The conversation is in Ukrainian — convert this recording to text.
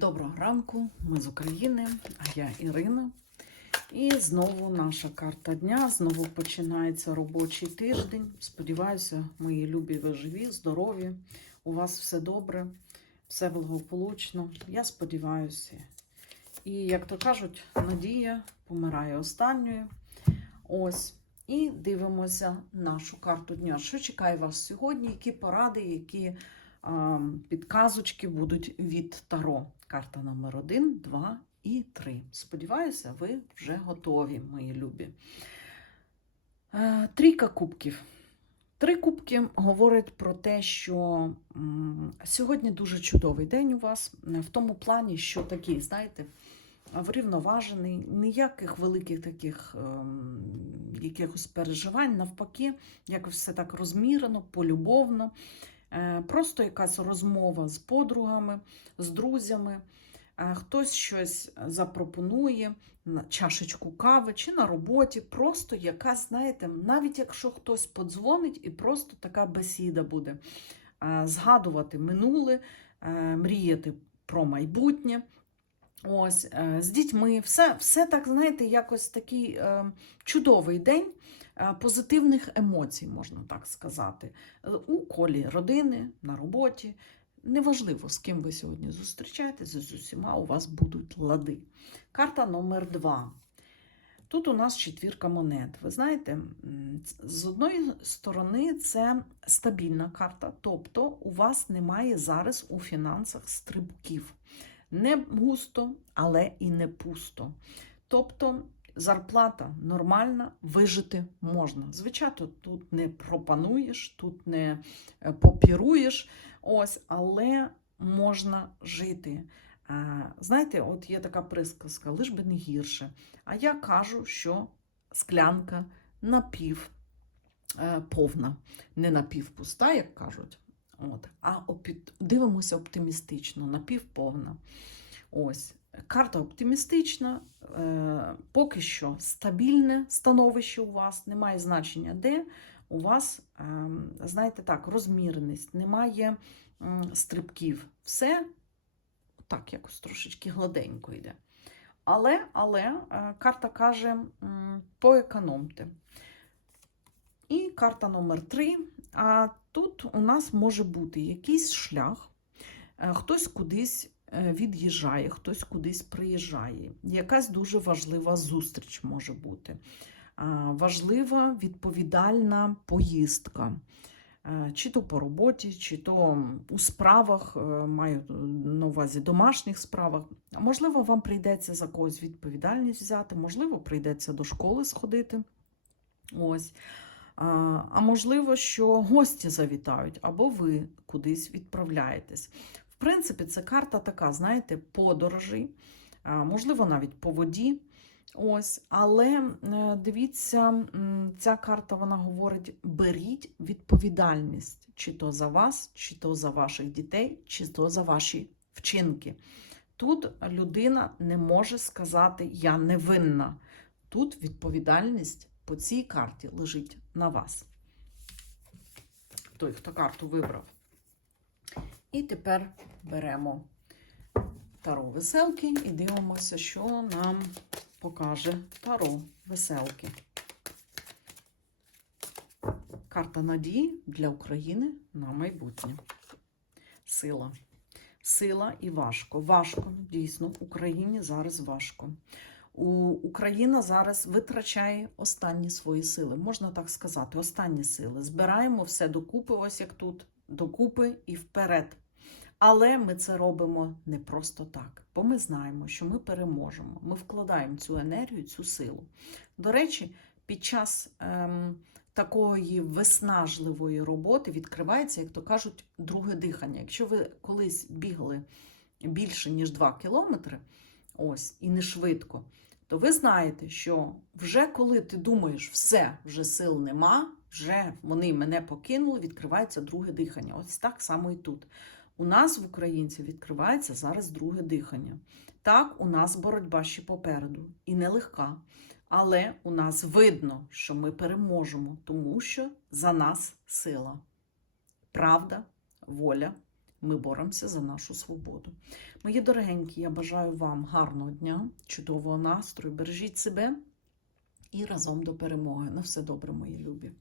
Доброго ранку, ми з України, а я Ірина. І знову наша карта дня. Знову починається робочий тиждень. Сподіваюся, мої любі, ви живі, здорові. У вас все добре, все благополучно. Я сподіваюся. І, як то кажуть, надія помирає останньою. Ось. І дивимося нашу карту дня. Що чекає вас сьогодні? Які поради, які підказочки будуть від Таро? Карта номер 1, 2 і 3. Сподіваюся, ви вже готові, мої любі. Е, Трійка кубків. Три кубки говорять про те, що сьогодні дуже чудовий день у вас, е, в тому плані, що такий, знаєте, врівноважений, ніяких великих таких ем, якихось переживань, навпаки, якось все так розмірено, полюбовно. Е, Просто якась розмова з подругами, з друзями. Е, Хтось щось запропонує, на чашечку кави чи на роботі. Просто якась, знаєте, навіть якщо хтось подзвонить, і просто така бесіда буде. Е, Згадувати минуле, мріяти про майбутнє. Ось, з дітьми, все, все так, знаєте, якось такий чудовий день позитивних емоцій, можна так сказати. Е, У колі родини, на роботі. Неважливо, з ким ви сьогодні зустрічаєтеся, з усіма у вас будуть лади. Карта номер два. Тут у нас четвірка монет. Ви знаєте, з одної сторони це стабільна карта, тобто у вас немає зараз у фінансах стрибків. Не густо, але і не пусто. Тобто зарплата нормальна, вижити можна. Звичайно, тут не пропануєш, тут не е, попіруєш, ось, але можна жити. Знаєте, от є така присказка, лиш би не гірше. А я кажу, що склянка напів е, не напівпуста, як кажуть. От, а дивимося оптимістично, напівповна. Ось. Карта оптимістична, е, поки що стабільне становище у вас, немає значення де. У вас, е, знаєте так, розміреність, немає стрибків. Все так, якось трошечки гладенько йде. Але, але е, карта каже, поекономте. І карта номер 3. А тут у нас може бути якийсь шлях, е, хтось кудись від'їжджає, хтось кудись приїжджає. Якась дуже важлива зустріч може бути. Важлива відповідальна поїздка. Е, Чи то по роботі, чи то у справах, е, маю на увазі домашніх справах. Можливо, вам прийдеться за когось відповідальність взяти, можливо, прийдеться до школи сходити. Ось. А можливо, що гості завітають, або ви кудись відправляєтесь. Принципі, це карта така, знаєте, подорожі, можливо, навіть по воді. Ось, але е, дивіться, ця карта вона говорить: беріть відповідальність, чи то за вас, чи то за ваших дітей, чи то за ваші вчинки. Тут людина не може сказати Я не винна. Тут відповідальність по цій карті лежить на вас. Той, хто карту вибрав. І тепер беремо таро веселки і дивимося, що нам покаже таро веселки. Карта надії для України на майбутнє. Сила. Сила і важко. Важко, дійсно, Україні зараз важко. Україна зараз витрачає останні свої сили, можна так сказати, останні сили. Збираємо все докупи, ось як тут, докупи і вперед. Але ми це робимо не просто так, бо ми знаємо, що ми переможемо. Ми вкладаємо цю енергію, цю силу. До речі, під час ем, такої виснажливої роботи відкривається, як то кажуть, друге дихання. Якщо ви колись бігали більше, ніж 2 кілометри, ось, і не швидко, то ви знаєте, що вже коли ти думаєш, все, вже сил нема, вже вони мене покинули, відкривається друге дихання. Ось так само і тут. У нас в українців відкривається зараз друге дихання. Так, у нас боротьба ще попереду і нелегка. Але у нас видно, що ми переможемо, тому що за нас сила, правда, воля, Ми боремося за нашу свободу. Мої дорогенькі, я бажаю вам гарного дня, чудового настрою. Бережіть себе і разом до перемоги. На все добре, мої любі.